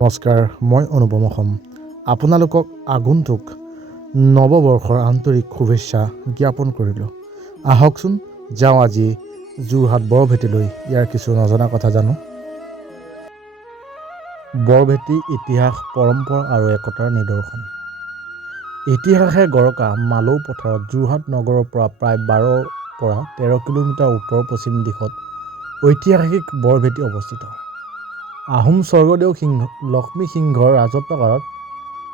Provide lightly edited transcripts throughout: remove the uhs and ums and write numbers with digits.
নমস্কাৰ, মই অনুপম অসম। আপোনালোকক আগন্তুক নৱবৰ্ষৰ আন্তৰিক শুভেচ্ছা জ্ঞাপন কৰিলোঁ। আহকচোন যাওঁ আজি যোৰহাট বৰভেটিলৈ, ইয়াৰ কিছু নজনা কথা জানো। বৰভেটি ইতিহাস, পৰম্পৰা আৰু একতাৰ নিদৰ্শন। ইতিহাসে গৰকা মালৌ পথাৰত যোৰহাট নগৰৰ পৰা প্ৰায় 12 পৰা 13 কিলোমিটাৰ উত্তৰ-পশ্চিম দিশত ঐতিহাসিক বৰভেটি অৱস্থিত। আহোম স্বৰ্গদেউ লক্ষ্মী সিংহৰ ৰাজত্বকালত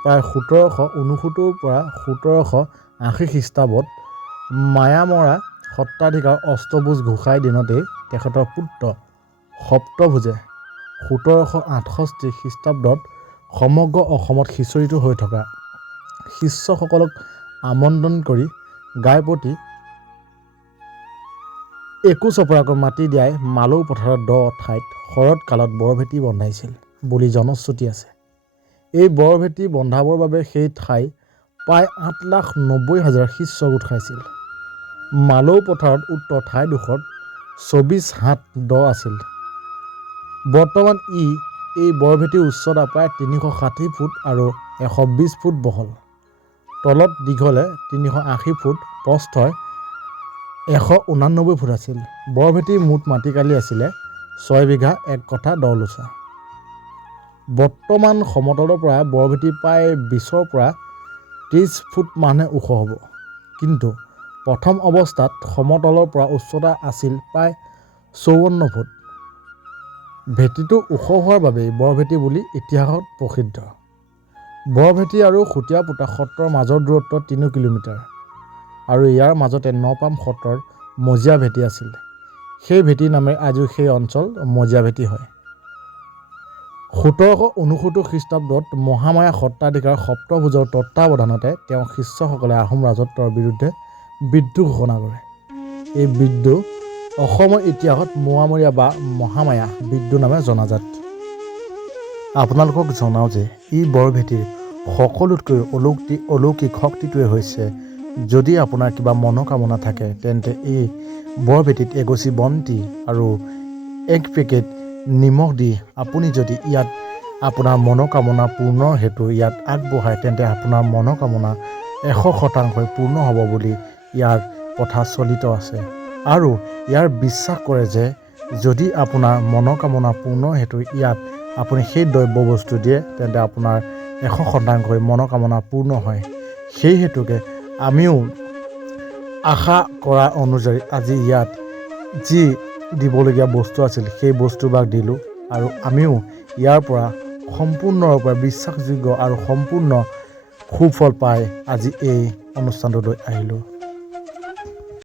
প্ৰায় 1769 পৰা 1780 খ্ৰীষ্টাব্দত মায়ামৰা সত্ৰাধিকাৰ অষ্টভুজ গোসাঁই দিনতেই তেখেতৰ পুত্ৰ সপ্তভুজে 1768 খ্ৰীষ্টাব্দত সমগ্ৰ অসমত সিঁচৰিত হৈ থকা শিষ্যসকলক আমন্ত্ৰণ কৰি গাইপতি একোচপৰাকৈ মাটি দিয়াই মালৌ পথাৰৰ দ ঠাইত শৰৎ কালত বৰভেটি বন্ধাইছিল বুলি জনশ্ৰুতি আছে। এই বৰভেটি বন্ধাবৰ বাবে সেই ঠাই প্ৰায় 8,90,000 শিষ্য গোট খাইছিল। মালৌ পথাৰত উক্ত ঠাইডোখৰত 24 হাত দ আছিল। বৰ্তমান এই বৰভেটিৰ উচ্চতা প্ৰায় 360 ফুট আৰু 120 ফুট বহল। তলত দীঘলে 380 ফুট, প্ৰস্থই 189 ফুট আছিল। বৰভেটিৰ মুঠ মাটিকালি আছিলে 6 বিঘা 1 কঠা 10 লোচা। বৰ্তমান সমতলৰ পৰা বৰভেটি প্ৰায় 20 পৰা 30 ফুট মানহে ওখ হ'ব, কিন্তু প্ৰথম অৱস্থাত সমতলৰ পৰা উচ্চতা আছিল প্ৰায় 54 ফুট। ভেটিটো ওখ হোৱাৰ বাবেই বৰভেটি বুলি ইতিহাসত প্ৰসিদ্ধ। বৰভেটি আৰু খুটিয়াপোতা সত্ৰৰ মাজৰ দূৰত্ব 3 কিলোমিটাৰ আৰু ইয়াৰ মাজতে নপাম সত্ৰৰ মজিয়া ভেটি আছিল। সেই ভেটিৰ নামে আজিও সেই অঞ্চল মজিয়া ভেটি হয়। 1769 খ্ৰীষ্টাব্দত মহামায়া সত্ৰাধিকাৰ সপ্তভুজৰ তত্ত্বাৱধানতে তেওঁৰ শিষ্যসকলে আহোম ৰাজত্বৰ বিৰুদ্ধে বিদ্ৰোহ ঘোষণা কৰে। এই বিদ্ৰোহ অসমৰ ইতিহাসত মোৱামৰীয়া বা মহামায়া বিদ্ৰোহ নামে জনাজাত। আপোনালোকক জনাওঁ যে এই বৰভেটিৰ সকলোতকৈ অলৌকিক শক্তিটোৱে হৈছে, যদি আপোনাৰ কিবা মনোকামনা থাকে তেন্তে এই বৰভেটিত এগছি বন্তি আৰু 1 পেকেট নিমখ দি আপুনি যদি ইয়াত আপোনাৰ মনোকামনা পূৰ্ণৰ হেতু ইয়াত আগবঢ়ায়, তেন্তে আপোনাৰ মনোকামনা 100% পূৰ্ণ হ'ব বুলি ইয়াৰ কথা চলিত আছে। আৰু ইয়াৰ বিশ্বাস কৰে যে যদি আপোনাৰ মনোকামনা পূৰ্ণৰ হেতু ইয়াত আপুনি সেই দ্ৰব্য বস্তু দিয়ে, তেন্তে আপোনাৰ 100% মনোকামনা পূৰ্ণ হয়। সেই হেতুকে আমিও আশা কৰা অনুযায়ী আজি ইয়াত যি দিবলগীয়া বস্তু আছিল সেই বস্তুভাগ দিলোঁ, আৰু আমিও ইয়াৰ পৰা সম্পূৰ্ণৰূপে বিশ্বাসযোগ্য আৰু সম্পূৰ্ণ সুফল পাই আজি এই অনুষ্ঠানটোলৈ আহিলোঁ।